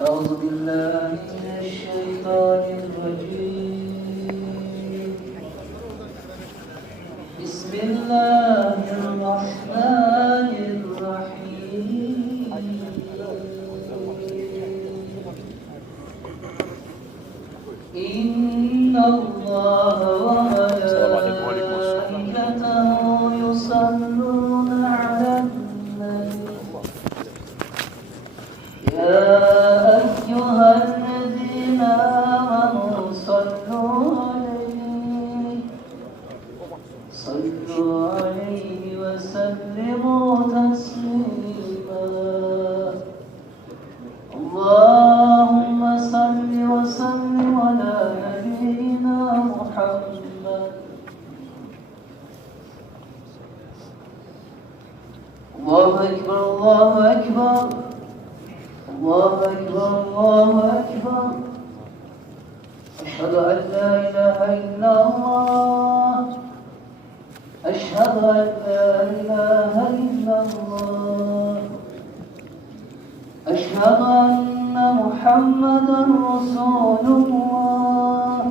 أعوذ بالله من الشيطان الرجيم. بسم الله الرحمن الرحيم. إن الله وملائكته يصلون على النبي يا أيها الذين آمنوا صلوا عليه وسلموا تسليما. اللهم صل وسلم على نبينا محمد. الله أكبر الله أكبر الله أكبر الله أكبر. أشهد أن لا إله إلا الله. أشهد أن لا إله إلا الله. أشهد أن محمدا رسول الله.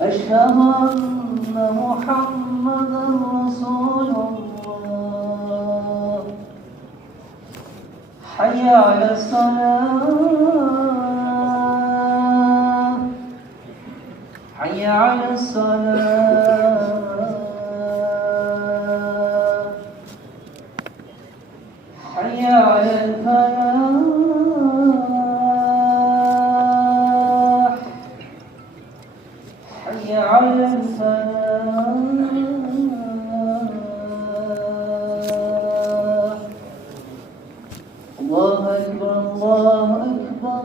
أشهد أن محمدا رسول الله. حي على الصلاة. حي على الصلاة. حي على الفلاح. حي على الفلاح. الله أكبر الله أكبر.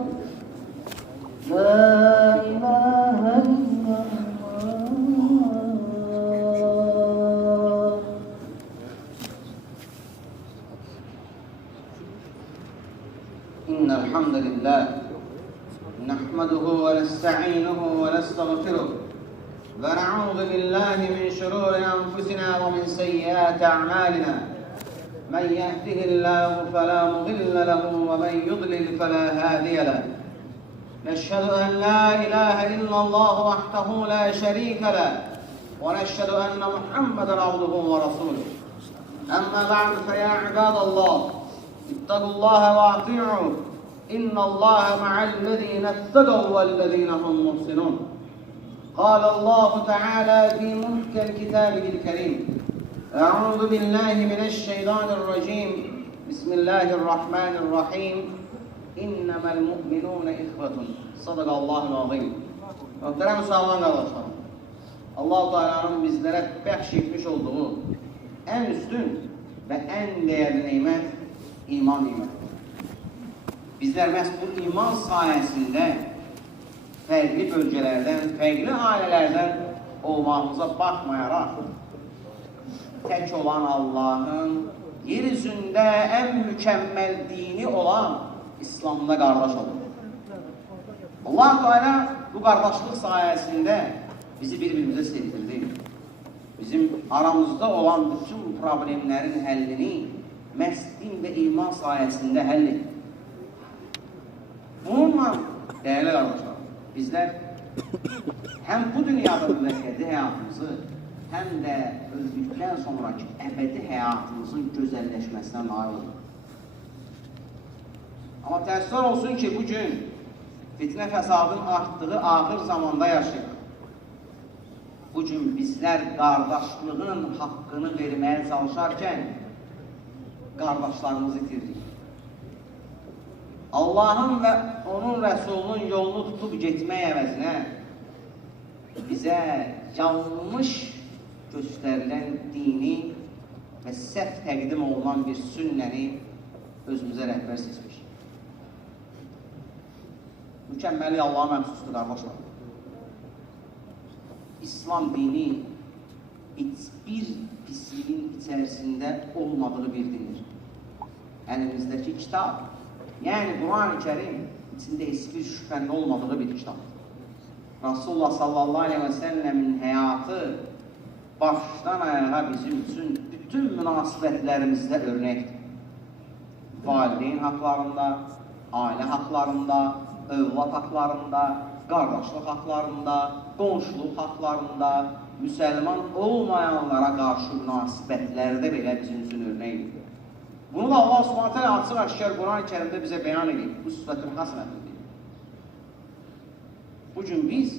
لا إله إلا الله. إن الحمد لله نحمده ونستعينه ونستغفره ونعوذ بالله من شرور أنفسنا ومن سيئات أعمالنا. من يهده الله فلا مضل له ومن يضلل فلا هادي له. نشهد أن لا إله إلا الله وحده لا شريك له ونشهد أن محمدا عبده ورسوله. أما بعد فيا عباد الله اتقوا الله واطيعوا. إن الله مع الذين اتقوا والذين هم محسنون. قال الله تعالى في محكم كتابه الكريم: أعوذ بالله من الشيطان الرجيم. بسم الله الرحمن الرحيم. إنما المؤمنون إخوة. صدق الله العظيم. Muhterem Müslüman kardeşler, Allah-u Teala'nın bizlere bəxş olduğu en üstün ve en değerli nimet iman nimetidir. Bizler məhz bu iman sayesinde fərqli bölgelerden, fərqli ailelerden olmamıza bakmayarak tek olan Allah'ın yeryüzünde en mükemmel dini olan İslam'da kardeş olur. Allah-u Teala bu kardeşlik sayesinde bizi birbirimize sevdirdi. Bizim aramızda olan bütün problemlerin həllini məhz din ve iman sayesinde həll etdi. Bununla değerli kardeşler, bizler hem bu dünyada müvəqqəti hayatımızı hem de öldükten sonraki ebedi hayatımızın güzelleşmesine nail olur. Ama təəssüf olsun ki bugün fitne fesadın arttığı ağır zamanda yaşayırıq. Bugün bizler kardeşliğin hakkını vermeye çalışarken kardeşlerimizi itirdik. Allah'ın ve onun Resulünün yolunu tutup gitmeye əvəzinə bize yanlış gösterilen dini ve səhv təqdim olunan bir sünnəni özümüze rəhbər seçmiş. Mükəmməli Allah'a məxsusdur qardaşlar. İslam dini hiçbir pisliğin içerisinde olmadığı bir dindir. Elimizdeki kitap, yani Kur'an-ı Kerim içinde hiçbir şüphenin olmadığı bir kitap. Resulullah sallallahu aleyhi ve sellemin hayatı baştan ayağa bizim için bütün münasibetlerimizde örnektir. Valideyn haklarında, ailə haqlarında, övlad haqlarında, qardaşlıq haqlarında, qonşuluq haqlarında, müsəlman olmayanlara qarşı münasibətlərdə belə bizim üçün örnəkdir. Bunu da Allah Subhanahu taala açıq-aşkar Quran-ı Kərimdə bizə bəyan edir. Üsvətun həsənədir. Bu gün biz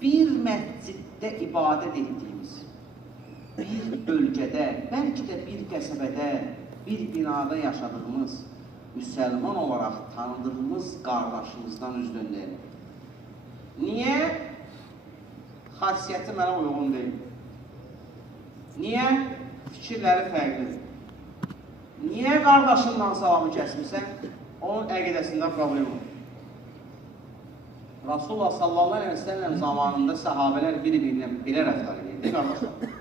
bir məsciddə ibadət etdiyimiz, bir bölgədə, bəlkə də bir qəsəbədə, bir binada yaşadığımız, müsəlman olaraq tanıdığımız qardaşımızdan üz döndürək. Niyə? Xasiyyəti mənə uyğun deyil. Niyə? Fikirləri fərqlidir. Niyə qardaşından salamı kəsmirsən? Onun əqidəsində problem olur. Rasulullah sallallahu aleyhi ve sellem zamanında sahabələr bir-birinə belə rəftar edirdi, qardaşlar.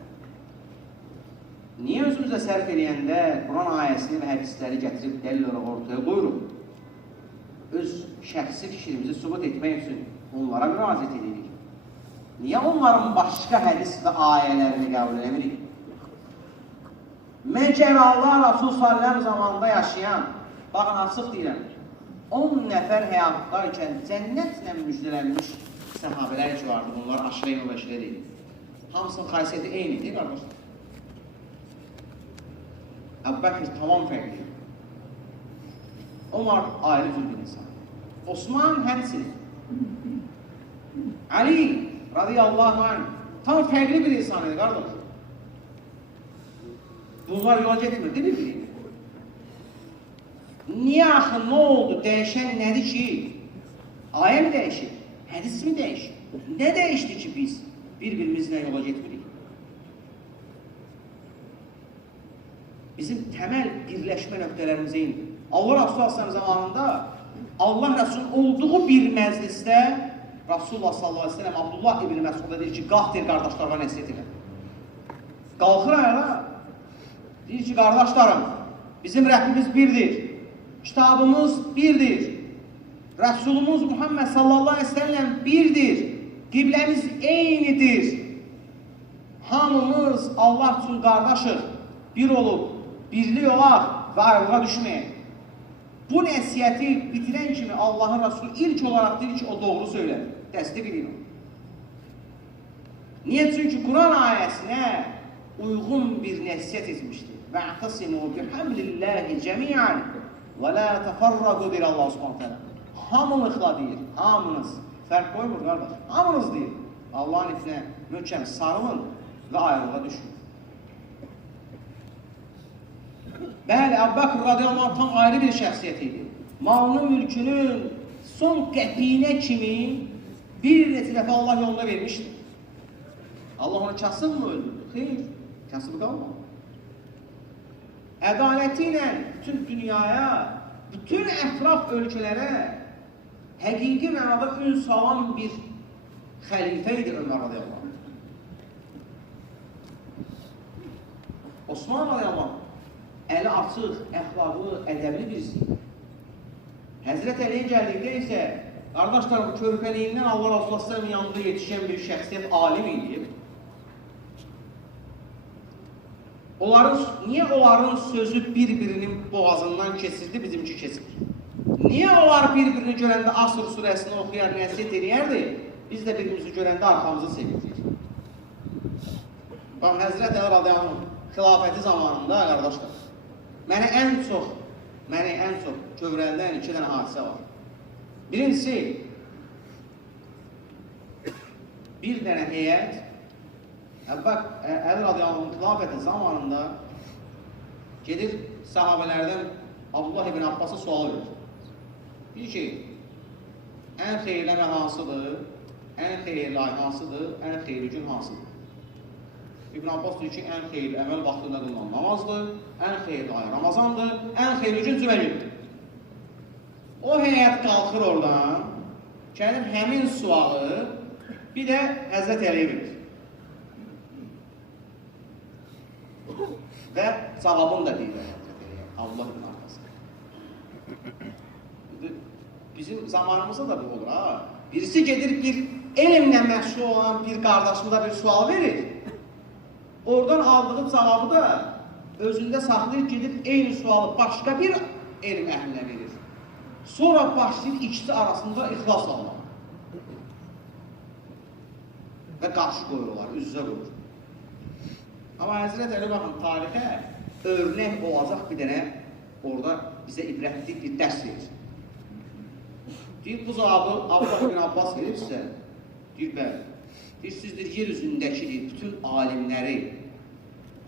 Niyə özümüzə sərf eləyəndə Quran ayəsini və hədisləri gətirib dəlil olaraq ortaya qoyuruq? Öz şəxsi fikrimizi sübut etmək üçün onlara müraciət edirik. Niyə onların başqa hədis və ayələrini qəbul edirik? Məgər Allah Rasul sallallahu zamanında yaşayan, baxın açıq deyirəm, 10 nəfər həyatdayken cənnətlə müjdələnmiş səhabələr ki vardı, bunlar aşırı mübəşirə deyil. Hamısının xasiyyəti eyni deyil, qardaşlar. Əbu Bəkir tamam fərqli. Onlar ayrı cür bir insan. Osman həmsini. Ali radiyallahu anh tam fərqli bir insan idi, qardaş. Bunlar yola getirmir, değil mi? Niyə axı, nə oldu? Dəyişən nədir ki? Ayə mi dəyişir? Hədis mi dəyişir? Nə dəyişdi ki biz bir-birimizlə yola getmirik? Bizim təməl birləşmə nöqtələrimizə indi. Allah Rasulullah sallallahu zamanında Allah Rasulun olduğu bir məclisdə Rasulullah sallallahu aleyhi ve sellem Abdullah ibn Məsud'a deyir ki, qalx deyir qardaşlarına nəsiyyət elə. Qalxır ayağa. Deyir ki, qardaşlarım, bizim Rəbbimiz birdir. Kitabımız birdir. Resulümüz Muhammed sallallahu aleyhi ve sellem birdir. Qibləmiz eynidir. Hamımız Allah üçün qardaşıq. Bir olub, birlik olaq və ayrılığa düşməyək. Bu nəsiyyəti bitirən kimi Allahın Resulü ilk olaraq deyir ki, o doğru söylər. Təsdiq edin. Niyə? Çünki Quran ayəsinə uyğun bir nəsiyyət etmişdir. وَاَعْتَصِمُوا بِحَمْلِ اللّٰهِ جَمِيعًا وَلَا تَفَرَّقُوا deyir Allah Subhanahu taala. Hamılıqla deyir, hamınız. Fərq qoymur qardaş. Hamınız deyir. Allahın ipinə möhkəm sarılın və ayrılığa düşün. Bəli, Əbu Bəkr radiyallahu anh tam ayrı bir şəxsiyyət idi. Malının, mülkünün son qəpiyinə kimi bir neçə dəfə Allah yolunda vermişdir. Allah onu kasıb mı öldürdü? Xeyr, kasıb qalmadı. Ədaləti ilə bütün dünyaya, bütün ətraf ölkələrə həqiqi mənada ün salan bir xəlifə idi Ömər radiyallahu anh. Osman radiyallahu anh əli açıq, əxlaqlı, ədəbli birisi. Həzrət Əliyə gəldikdə isə, qardaşlarım, körpəliyindən Allah Rasulullah yanında yetişən bir şəxsiyyət alim idi. Niyə onların sözü bir-birinin boğazından keçirdi, bizimki keçir? Niyə onlar bir-birini görəndə Asr surəsini oxuyar, nəsiyyət eləyərdi? Biz də birimizi görəndə arxamızı sevirdik. Bax, Həzrət Əli radiyallahu anh xilafəti zamanında, qardaşlar, Məni ən çox kövrəldən 2 dənə hadisə var. Birincisi, bir dənə heyət, Əli radiyallahu anh xilafəti zamanında gedir sahabələrdən Abdullah ibn Abbas'a sual verir. Bir ki, ən xeyirli əməl hansıdır, ən xeyirli ay hansıdır, ən xeyirli gün hansıdır? İbn Abbas deyir ki, ən xeyirli əməl vaxtında qılınan namazdır, ən xeyirli ay Ramazandır, ən xeyirli gün cümə gündür. O heyət qalxır oradan, gəlib həmin sualı bir də Həzrət Əliyə verir. Və cavabını da deyir Həzrət Əliyə, Allah ibn Abbas. Bizim zamanımızda da bu olur, ha. Birisi gedir bir elmlə məşğul olan bir qardaşımıza bir sual verir. Oradan aldığı cavabı da özündə saxlayıb gedib eyni sualı başqa bir elm əhlinə verir. Sonra başlayır ikisi arasında ixlas almaq. Və qarşı qoyurlar, üz-üzə qoyur. Amma Həzrət Əli baxın, tarixə örnək olacaq bir dənə orada bizə ibrətlik bir dərs verir. Deyir, bu cavabı Abdullah ibn Abbas verir sizə. Deyir, bəli. Deyir, sizdir, yer üzündəki bütün alimləri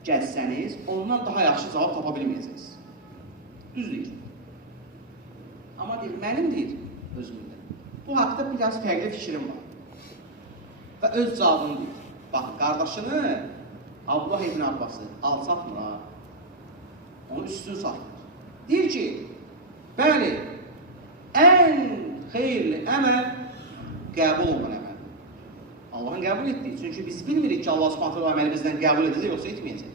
gəlsəniz, ondan daha yaxşı cavab tapa bilməyəcəksiniz. Düz deyir. Amma deyir, mənim deyir, özümdə. Bu haqda biraz fərqli fikrim var. Və öz cavabını deyir. Baxın, qardaşını Abdullah ibn Abbası alçatmır ha. Onu üstün saxlayır. Deyir ki, bəli, ən xeyirli əməl qəbul olunan əməl. Allahın qəbul etdiyi. Çünki biz bilmirik ki, Allah Subhanahu o əməli bizdən qəbul edəcək, yoxsa etməyəcək.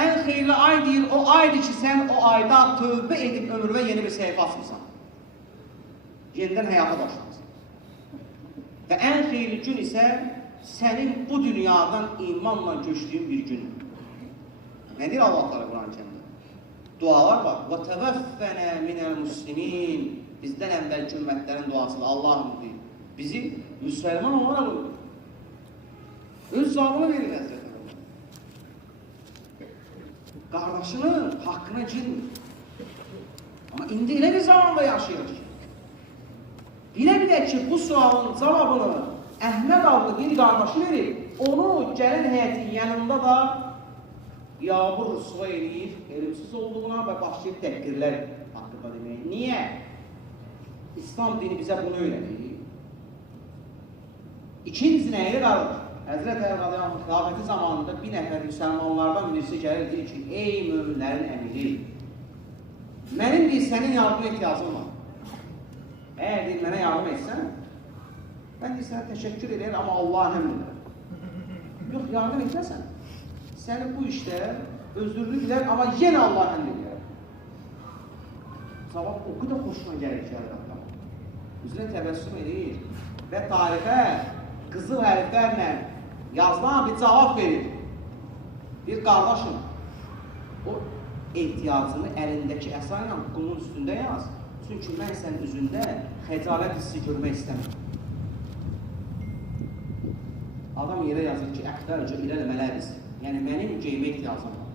Ən xeyirli ay deyir, o aydır ki, sən o ayda tövbə edib ömrünə yeni bir səhifə açmısan. Yenidən həyata başlamısan. Və ən xeyirli gün isə sənin bu dünyadan imanla köçdüyün bir gün. Nədir Allah Teala Quran-Kərimdə? Dualar var. وَتَوَفَّنَا مِنَ الْمُسْلِمِينَ Bizdən əvvəlki ümmətlərin duasıdır. Allah'ım deyir. Bizi müsəlman olaraq olur. Öz cavabını verir Həzrət Əli. Qardaşının haqqına girmir. Amma indi elə bir zamanda yaşayır ki, bilə-bilə ki, bu sualın cavabını Əhməd adlı bir qardaşı verir, onu gəlin həyətin yanında da yağmur rüsva eləyir, elimsiz olduğuna və başlayıb təhqirlər haqqında demək. Niyə? İslam dini bizə bunu öyrədir. İkincisi nəyə qardır? Həzrət Əli radiyallahu xilafəti zamanında bir nəfər müsəlmanlardan birisi gəlir, deyir ki, ey möminlərin əmiri, mənim deyir, sənin yardıma ihtiyacım var. Əgər deyir, mənə yardım etsən, mən deyir, sənə təşəkkür edir, amma Allah'a həmd edir. Yox, yardım etməsən, səni bu işdə özürlü bilər, amma yenə Allah'a həmd edir. Cavab o qədər xoşuna gəlir ki, üzrə təbəssüm edir və tarixə qızıl hərflərlə yazılan bir cavab verir. Bir qardaşım, o ehtiyacını əlindəki əsa ilə qumun üstündə yaz. Çünki mən sənin üzündə xəcalət hissi görmək istəmirəm. Adam yerə yazır ki, əxtərcə ilələ mələbiz. Yəni, mənim geymə ihtiyacım var.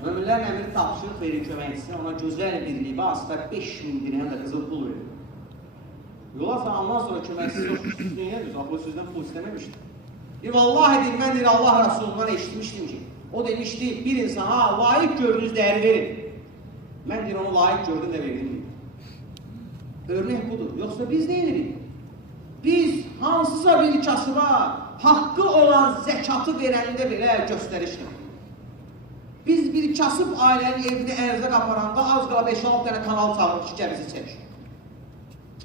Möminlərin əmiri tapşırıq verir köməkçisine, ona gözəl bir libas və 5000 dirhəm də qızıl pul verir. Yola ondan sonra köməkçisi yoxdur, neyədir? O sözdən pul istəməmişdir. Vallahi deyir, mən deyir, Allah Rasulundan eşitmişdim ki, o demişdi, bir insana layiq gördüğünüz dəyəri verin. Mən deyir, onu layiq gördüm və verdim. Örnek budur. Yoxsa biz neyirik? Biz hansısa bir kasıba haqqı olan zəkatı verəndə belə göstərişdir. Biz bir kasıb ailənin evini ərzaq aparanda az qala 5-6 dənə kanal çağırır ki, gəl bizi çək.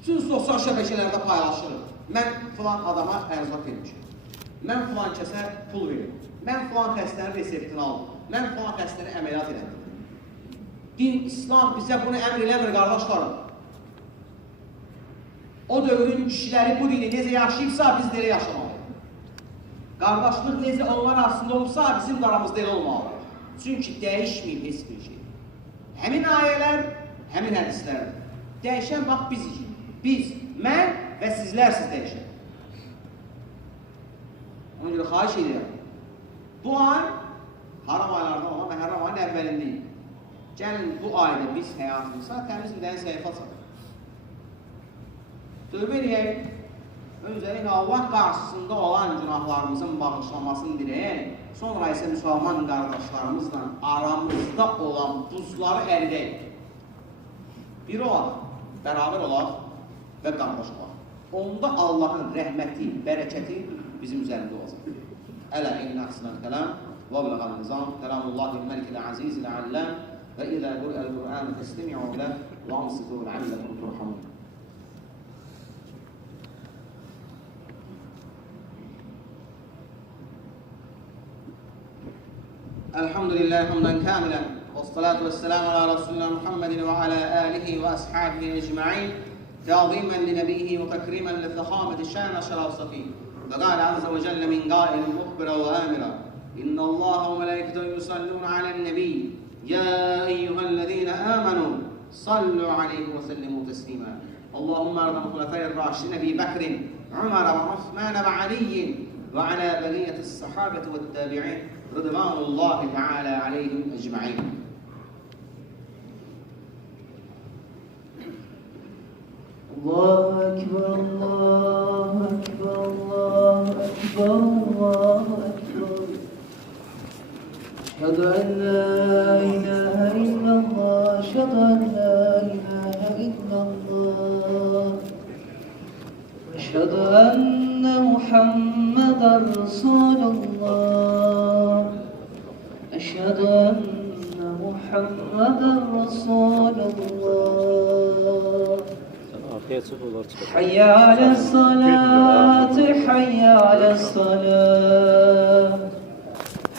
Bütün sosial şəbəkələrdə paylaşırıq. Mən filan adama ərzaq vermişim. Mən filan kəsə pul verim. Mən filan xəstənin reseptini aldım. Mən filan xəstəni əməliyyat edim. Din, İslam bizə bunu əmr eləmir, qardaşlarım. O dövrün kişiləri bu dini necə yaşayıbsa, biz də elə yaşamalıyıq. Qardaşlıq necə onlar arasında olsa, bizim aramızda elə olmalı. Çünki dəyişməyib heç bir şey. Həmin ayələr, həmin hədislərdir. Dəyişən bax bizik. Biz, mən və sizlərsiz dəyişən. Ona görə xahiş edirəm. Bu ay haram aylardan olan və haram ayın əvvəlindəyik. Gəlin bu ayda biz həyatımıza təmiz bir dənə səhifə açaq. Tövbə edək, öncəliklə Allah qarşısında olan günahlarımızın bağışlanmasını diləyək, sonra isə müsəlman qardaşlarımızla aramızda olan buzları əridək. Bir olaq, bərabər olaq və qardaş olaq. Onda Allahın rəhməti, bərəkəti bizim üzərində olacaq. Ələ innə əhsinəl kələm və biləğəl nizam, kələmullahi məlikil əzizil əlləm və idə qur'əl Qur'an təstimi'u lə və amsiqu lə'əlləkum turhamun. الحمد لله حمدا كاملا والصلاة والسلام على رسولنا محمد وعلى آله وأصحابه أجمعين تعظيما لنبيه وتكريما لفخامة شان شرف صفيه فقال عز وجل من قائل مخبرا وآمرا إن الله وملائكته يصلون على النبي يا أيها الذين آمنوا صلوا عليه وسلموا تسليما. اللهم ارض عن الخلفاء الراشدين ابي بكر عمر وعثمان وعلي وعلى بقيه الصحابه والتابعين رضوان الله تعالى عليهم اجمعين. الله أكبر الله أكبر الله أكبر الله أكبر. أشهد أن لا إله إلا الله أشهد أن لا إله إلا الله أشهد أن محمدا رسول الله أشهد أن محمدا رسول الله. حي على الصلاة حي على الصلاة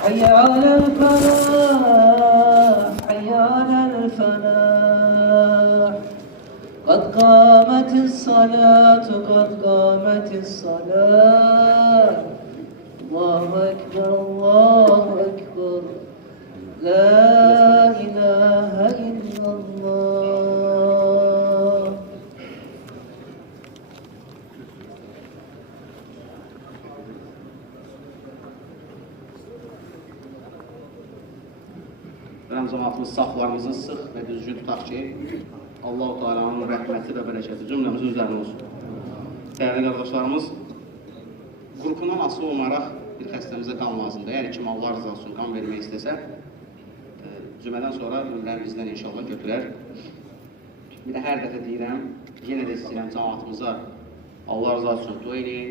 حي على الفلاح حي على الفلاح. قد قامت الصلاة قد قامت الصلاة. الله أكبر الله أكبر لا إله إلا الله. Cəmaatımız saflarımızı sıx və düzgün tutaq ki, Allah-u Teala'nın rəhməti və bərəkəti cümləmizin üzərinə olsun. Dəyərli qardaşlarımız, qrupundan asılı olmaraq bir xəstəmizə qan lazımdır. Yəni kim Allah rızası üçün qan vermək istəsə, cümədən sonra ürünləri bizdən inşallah götürər. Bir də hər dəfə deyirəm, yenə də istəyirəm cəmaatımıza Allah rızası üçün dua edin.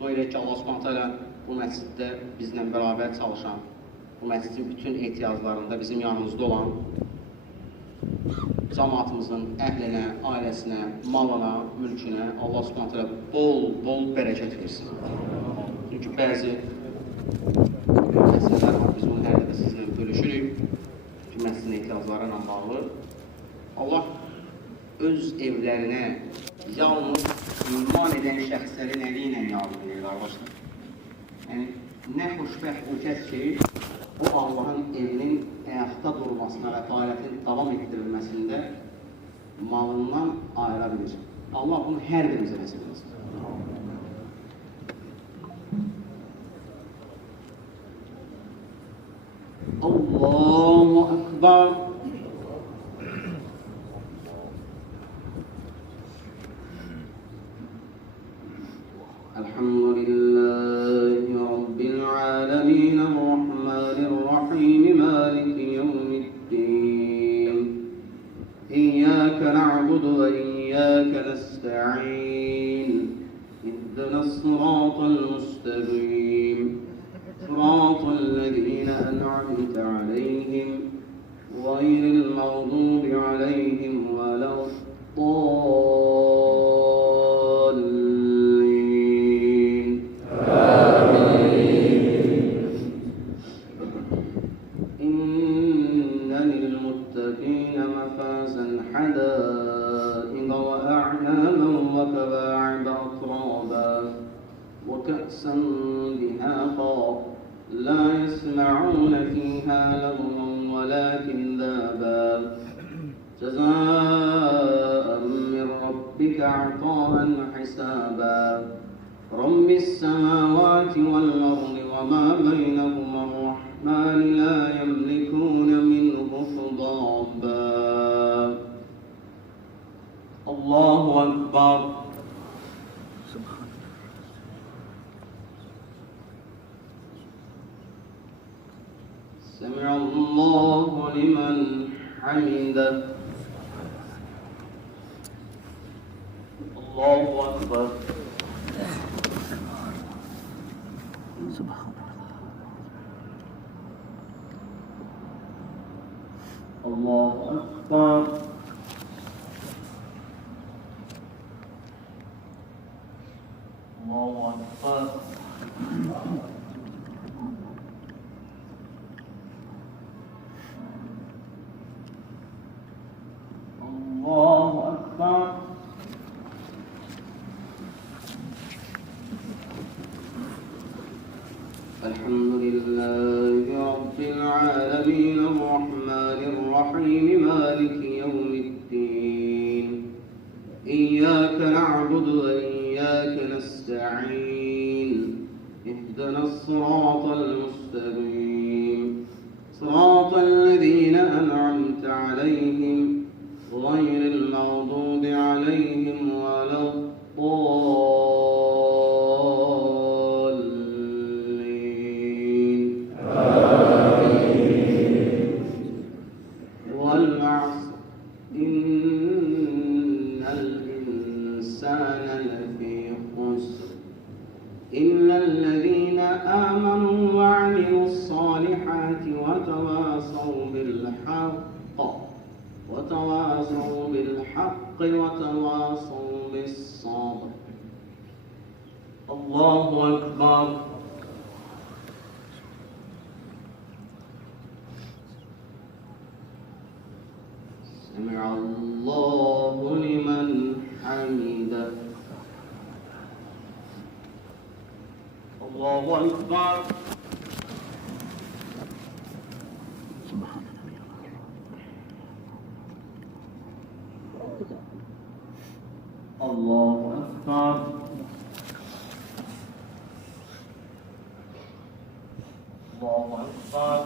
Dua edək ki, Allah Subhanahu taala bu məsciddə bizlə bərabər çalışan, bu məscidin bütün ehtiyaclarında bizim yanımızda olan cəmaatımızın əhlinə, ailəsinə, malına, mülkünə Allah Subhanahu taala bol bərəkət versin. Çünki bəzi məsələlər var, biz bunu hər dəfə sizinlə bölüşürük ki, məscidin ehtiyacları ilə bağlı. Allah öz evlərinə yalnız iman edən şəxslərin əli ilə yardım edir, arkadaşlar. Yəni, nə xoşbəxt o kəs ki, o Allahın evinin ayaqda durmasına və fəaliyyətin davam etdirilməsində malından ayıra bilir. Allah bunu hər birimizə nəsib etsin. Allahu Ekber. Elhamdülillahi Rabbil alemin, Errahmanirrahim, Maliki yevmiddin. İyyâke na'budu ve iyyâke nesta'in. İhdinas sıratal müstakîm. Sıratal lezîne en'amte aleyhim. Gayril mağdûbi aleyhim ve leddâllîn. İnne lilmuttaqîne mefâzen hadâiqa ve a'nâben ve kevâ'ibe atrâbâ ve ke'sen dihâqâ lâ yesma'ûne fîhâ lagwan ve lâ kizâbâ cezâ'en min rabbike atâ'en hisâbâ. Rabbis semâvâti vel ardı ve mâ beynehumâ الرحمن لا يملكون منه خطابا. الله أكبر. سمع الله لمن حمده. الله أكبر. الله أكبر. الله أكبر. الله أكبر. الحمد لله رب العالمين، الرحمن الرحيم، مالك يوم الدين إياك نعبد وإياك نستعين اهدنا الصراط المستقيم صراط الذين أنعمت عليهم غير المغضوب عليهم ولا الضالين والعصر إن الإنسان لفي خسر إلا الذين آمنوا وعملوا الصالحات وتواصوا بالحق وتواصوا بالصبر. الله أكبر. سمع الله لمن حمده. الله أكبر. الله أكبر. الله أكبر.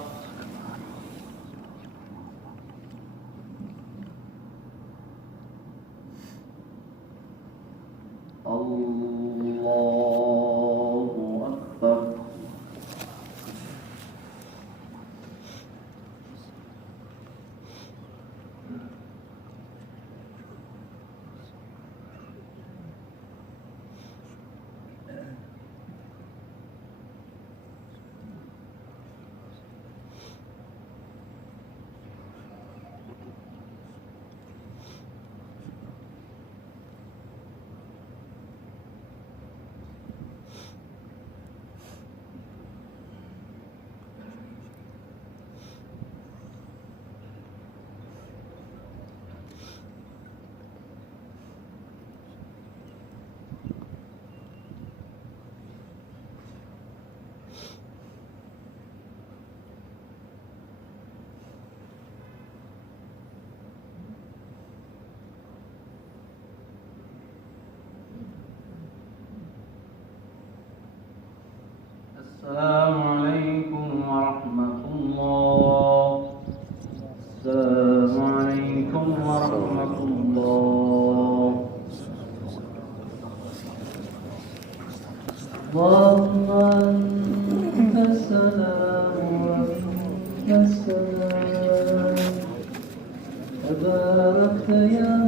الله أكبر. السلام عليكم ورحمة الله. السلام عليكم ورحمة الله. اللهم أنت السلام ومنك السلام تباركت يا